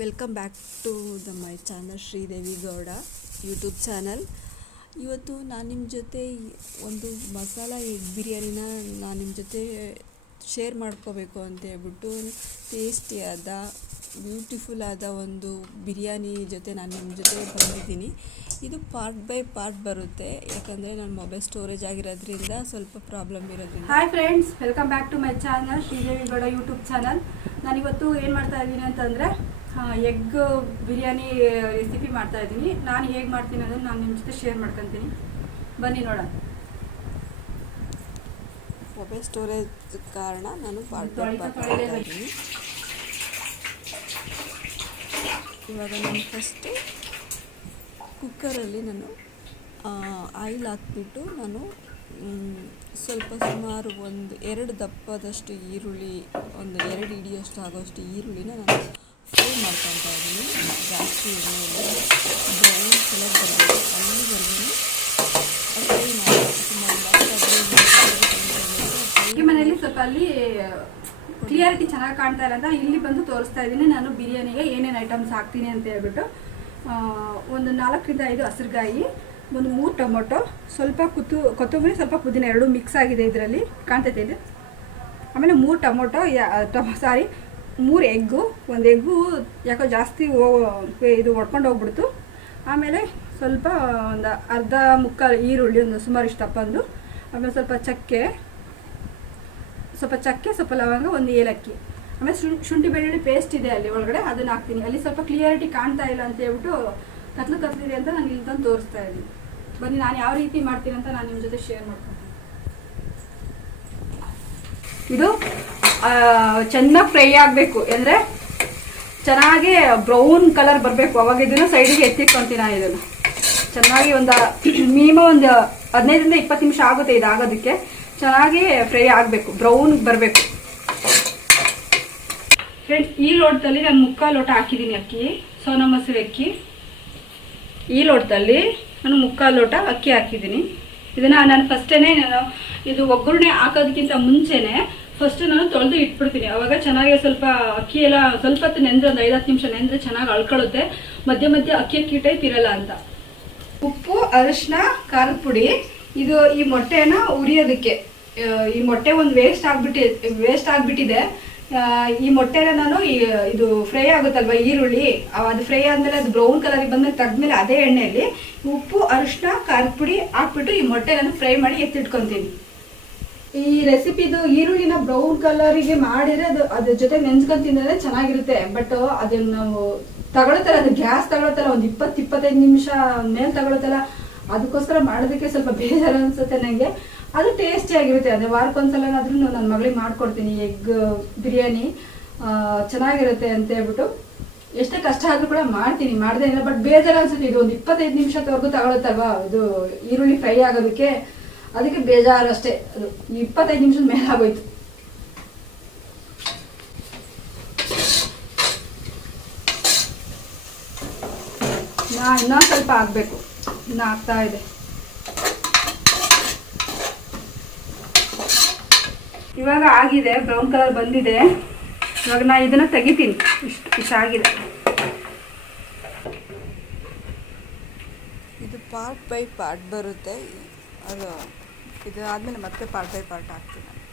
Welcome back to the my channel Sridevi Gowda YouTube channel ಇವತ್ತು ನಾನು ನಿಮ್ಮ ಜೊತೆ ಒಂದು ಮಸಾಲ ಎಗ್ ಬಿರಿಯಾನಿನ ನಾನು ನಿಮ್ಮ ಜೊತೆ ಶೇರ್ ಮಾಡ್ಕೋಬೇಕು ಅಂತ ಹೇಳ್ಬಿಟ್ಟು ಟೇಸ್ಟಿಯಾದ ಬ್ಯೂಟಿಫುಲ್ ಆದ ಒಂದು ಬಿರಿಯಾನಿ ಜೊತೆ ನಾನು ನಿಮ್ಮ ಜೊತೆ ಬಂದಿದ್ದೀನಿ. ಇದು ಪಾರ್ಟ್ ಬೈ ಪಾರ್ಟ್ ಬರುತ್ತೆ. ಯಾಕಂದರೆ ನನ್ನ ಮೊಬೈಲ್ ಸ್ಟೋರೇಜ್ ಆಗಿರೋದ್ರಿಂದ ಸ್ವಲ್ಪ ಪ್ರಾಬ್ಲಮ್ ಇರೋದ್ರಿಂದ. Hi friends welcome back to my channel Sridevi Gowda YouTube channel ನಾನಿವತ್ತು ಏನು ಮಾಡ್ತಾ ಇದ್ದೀನಿ ಅಂತಂದರೆ ಎಗ್ ಬಿರಿಯಾನಿ ರೆಸಿಪಿ ಮಾಡ್ತಾ ಇದ್ದೀನಿ. ನಾನು ಹೇಗೆ ಮಾಡ್ತೀನಿ ಅದನ್ನು ನಾನು ನಿಮ್ಮ ಜೊತೆ ಶೇರ್ ಮಾಡ್ಕೊತೀನಿ. ಬನ್ನಿ ನೋಡೋಣ. ಮೊಬೈಲ್ ಸ್ಟೋರೇಜ್ ಕಾರಣ ನಾನು ಇದ್ದೀನಿ. ಇವಾಗ ನಾನು ಫಸ್ಟು ಕುಕ್ಕರಲ್ಲಿ ನಾನು ಆಯಿಲ್ ಹಾಕ್ಬಿಟ್ಟು ನಾನು ಸ್ವಲ್ಪ ಸುಮಾರು ಒಂದು ಎರಡು ದಪ್ಪದಷ್ಟು ಈರುಳ್ಳಿ ಒಂದು ಎರಡು ಇಡಿಯಷ್ಟು ಆಗೋಷ್ಟು ಈರುಳ್ಳಿನ ನಾನು ಫ್ರೈ ಮಾಡ್ಕೊತಾ ಇದ್ದೀನಿ ಜಾಸ್ತಿ ಎಣ್ಣೆಯಲ್ಲಿ ಬ್ರೌನ್ ಕಲರ್ ಬರಬೇಕು ಅಲ್ಲಿವರೆಗೂ ಫ್ರೈ ಮಾಡಿ ಅಡುಗೆ ಮನೆಯಲ್ಲಿ ಸ್ವಲ್ಪ ಅಲ್ಲಿ ಕ್ಲಿಯಾರಿಟಿ ಚೆನ್ನಾಗಿ ಕಾಣ್ತಾ ಇಲ್ಲ ಅಂತ ಇಲ್ಲಿ ಬಂದು ತೋರಿಸ್ತಾ ಇದ್ದೀನಿ. ನಾನು ಬಿರಿಯಾನಿಗೆ ಏನೇನು ಐಟಮ್ಸ್ ಹಾಕ್ತೀನಿ ಅಂತ ಹೇಳ್ಬಿಟ್ಟು ಒಂದು ನಾಲ್ಕರಿಂದ ಐದು ಹಸಿರುಗಾಯಿ, ಒಂದು ಮೂರು ಟೊಮೊಟೊ, ಸ್ವಲ್ಪ ಕುತ್ತು ಕೊತ್ತಂಬರಿ ಸ್ವಲ್ಪ ಪುದೀನ ಎರಡು ಮಿಕ್ಸ್ ಆಗಿದೆ ಇದರಲ್ಲಿ. ಕಾಣ್ತೈತೆ ಇದು ಆಮೇಲೆ ಮೂರು ಟೊಮೊಟೊ ಟೊಮೊ ಸಾರಿ ಮೂರು ಎಗ್ಗು, ಒಂದು ಎಗ್ಗು ಯಾಕೋ ಜಾಸ್ತಿ ಇದು ಹೊಡ್ಕೊಂಡು ಹೋಗ್ಬಿಡ್ತು. ಆಮೇಲೆ ಸ್ವಲ್ಪ ಒಂದು ಅರ್ಧ ಮುಕ್ಕಾಲು ಈರುಳ್ಳಿ ಒಂದು ಸುಮಾರು ಇಷ್ಟು ಆಮೇಲೆ ಸ್ವಲ್ಪ ಚಕ್ಕೆ ಸ್ವಲ್ಪ ಚಕ್ಕೆ, ಸ್ವಲ್ಪ ಲವಂಗ, ಒಂದು ಏಲಕ್ಕಿ. ಆಮೇಲೆ ಶುಂಠಿ ಬೆಳ್ಳುಳ್ಳಿ ಪೇಸ್ಟ್ ಇದೆ ಅಲ್ಲಿ ಒಳಗಡೆ, ಅದನ್ನ ಹಾಕ್ತೀನಿ. ಅಲ್ಲಿ ಸ್ವಲ್ಪ ಕ್ಲಿಯರಿಟಿ ಕಾಣ್ತಾ ಇಲ್ಲ ಅಂತ ಹೇಳ್ಬಿಟ್ಟು ಕತ್ಲು ಕತ್ಲಿದೆ ಅಂತ ನಾನು ಇಲ್ಲಿ ತಂದು ತೋರಿಸ್ತಾ ಇದ್ದೀನಿ. ಬನ್ನಿ, ನಾನು ಯಾವ ರೀತಿ ಮಾಡ್ತೀನಿ ಅಂತ ನಾನು ನಿಮ್ಮ ಜೊತೆ ಶೇರ್ ಮಾಡ್ತೀನಿ ಇದು ಚೆನ್ನಾಗಿ ಫ್ರೈ ಆಗಬೇಕು. ಅಂದರೆ ಚೆನ್ನಾಗಿ ಬ್ರೌನ್ ಕಲರ್ ಬರಬೇಕು. ಅವಾಗ ಇದನ್ನು ಸೈಡಿಗೆ ಎತ್ತಿಟ್ಕೊಂತೀನಿ ನಾನು ಇದನ್ನು. ಚೆನ್ನಾಗಿ ಒಂದು ಮಿನಿಮಮ್ ಒಂದು ಹದಿನೈದರಿಂದ ಇಪ್ಪತ್ತು ನಿಮಿಷ ಆಗುತ್ತೆ ಇದು ಆಗೋದಕ್ಕೆ ಚೆನ್ನಾಗಿ ಫ್ರೈ ಆಗಬೇಕು. ಬ್ರೌನ್ ಬರಬೇಕು. ಫ್ರೆಂಡ್ಸ್ ಈ ಲೋಟದಲ್ಲಿ ನಾನು ಮುಕ್ಕಾಲು ಲೋಟ ಹಾಕಿದ್ದೀನಿ ಅಕ್ಕಿ. ಸೋನಾ ಮೊಸರು ಅಕ್ಕಿ. ಈ ಲೋಟದಲ್ಲಿ ನಾನು ಮುಕ್ಕಾಲು ಲೋಟ ಅಕ್ಕಿ ಹಾಕಿದ್ದೀನಿ. ಇದನ್ನ ನಾನು ಫಸ್ಟೇನೆ ನಾನು ಇದು ಒಗ್ಗರಣೆ ಹಾಕೋದಕ್ಕಿಂತ ಮುಂಚೆನೆ ಫಸ್ಟ್ ನಾನು ತೊಳೆದು ಇಟ್ಬಿಡ್ತೀನಿ. ಅವಾಗ ಚೆನ್ನಾಗಿ ಸ್ವಲ್ಪ ಅಕ್ಕಿ ಎಲ್ಲ ಸ್ವಲ್ಪ ಹೊತ್ತು ನೆಂದ್ರೆ ಒಂದು ಐದು ಹತ್ತು ನಿಮಿಷ ನೆಂದ್ರೆ ಚೆನ್ನಾಗಿ ಅಳ್ಕೊಳ್ಳುತ್ತೆ. ಮಧ್ಯ ಮಧ್ಯ ಅಕ್ಕಿ ಇರಲ್ಲ ಅಂತ. ಉಪ್ಪು ಅರಿಶಿನ ಖಾರದ ಪುಡಿ. ಇದು ಈ ಮೊಟ್ಟೆನ ಉರಿಯೋದಕ್ಕೆ. ಈ ಮೊಟ್ಟೆ ಒಂದು ವೇಸ್ಟ್ ಆಗ್ಬಿಟ್ಟಿ ವೇಸ್ಟ್ ಆಗಿಬಿಟ್ಟಿದೆ. ಈ ಮೊಟ್ಟೆನ ನಾನು ಇದು ಫ್ರೈ ಆಗುತ್ತಲ್ವ, ಈರುಳ್ಳಿ ಅದು ಫ್ರೈ ಆದಮೇಲೆ ಅದು ಬ್ರೌನ್ ಕಲರಿಗೆ ಬಂದ್ಮೇಲೆ ತೆಗ್ದ್ಮೇಲೆ ಅದೇ ಎಣ್ಣೆಯಲ್ಲಿ ಉಪ್ಪು ಅರಿಶಿನ ಖಾರದ ಪುಡಿ ಹಾಕ್ಬಿಟ್ಟು ಈ ಮೊಟ್ಟೆ ನಾನು ಫ್ರೈ ಮಾಡಿ ಎತ್ತಿಟ್ಕೊಂತೀನಿ. ಈ ರೆಸಿಪಿದು ಈರುಳ್ಳಿನ ಬ್ರೌನ್ ಕಲರಿಗೆ ಮಾಡಿದ್ರೆ ಅದು, ಅದ್ರ ಜೊತೆ ನೆನ್ಸ್ಕೊಂಡ್ ತಿಂದ್ರೆ ಚೆನ್ನಾಗಿರುತ್ತೆ. ಬಟ್ ಅದನ್ನ ನಾವು ತಗೊಳತ್ತಲ್ಲ, ಅದು ಗ್ಯಾಸ್ ತಗೊಳತ್ತಲ್ಲ, ಒಂದು ಇಪ್ಪತ್ತು ಇಪ್ಪತ್ತೈದು ನಿಮಿಷ ಮೇಲೆ ತಗೊಳತ್ತಲ್ಲ, ಅದಕ್ಕೋಸ್ಕರ ಮಾಡೋದಕ್ಕೆ ಸ್ವಲ್ಪ ಬೇಜಾರು ಅನ್ಸುತ್ತೆ ನನಗೆ ಅದು ಟೇಸ್ಟಿ ಆಗಿರುತ್ತೆ. ಅದೇ ವಾರಕ್ಕೊಂದ್ಸಲನಾದ್ರೂ ನನ್ನ ಮಗಳಿಗೆ ಮಾಡ್ಕೊಡ್ತೀನಿ, ಎಗ್ ಬಿರಿಯಾನಿ. ಚೆನ್ನಾಗಿರುತ್ತೆ ಅಂತ ಹೇಳ್ಬಿಟ್ಟು. ಎಷ್ಟೇ ಕಷ್ಟ ಆದ್ರೂ ಕೂಡ ಮಾಡ್ತೀನಿ, ಮಾಡ್ದೇ ಇಲ್ಲ. ಬಟ್ ಬೇಜಾರು ಅನ್ಸುತ್ತೆ. ಇದು ಒಂದು ಇಪ್ಪತ್ತೈದು ನಿಮಿಷದವರೆಗೂ ತಗೊಳುತ್ತಲ್ವಾ? ಇದು ಈರುಳ್ಳಿ ಫ್ರೈ ಆಗೋದಕ್ಕೆ. ಅದಕ್ಕೆ ಬೇಜಾರು ಅಷ್ಟೇ. ಅದು ಇಪ್ಪತ್ತೈದು ನಿಮಿಷದ ಮೇಲೆ ಆಗೋಯ್ತು. ನಾ ಇನ್ನೂ ಸ್ವಲ್ಪ ಆಗಬೇಕು. ಇನ್ನು ಆಗ್ತಾ ಇದೆ. ಇವಾಗ ಆಗಿದೆ, ಬ್ರೌನ್ ಕಲರ್ ಬಂದಿದೆ. ಇವಾಗ ನಾ ಇದನ್ನ ತೆಗಿತೀನಿ. ಇಷ್ಟು ಇಷ್ಟು ಆಗಿದೆ. ಇದು ಪಾರ್ಟ್ ಬೈ ಪಾರ್ಟ್ ಬರುತ್ತೆ. ಅದು ಇದು ಆದಮೇಲೆ ಮತ್ತೆ ಪಾರ್ಟ್ ಬೈ ಪಾರ್ಟ್ ಹಾಕ್ತೀನಿ.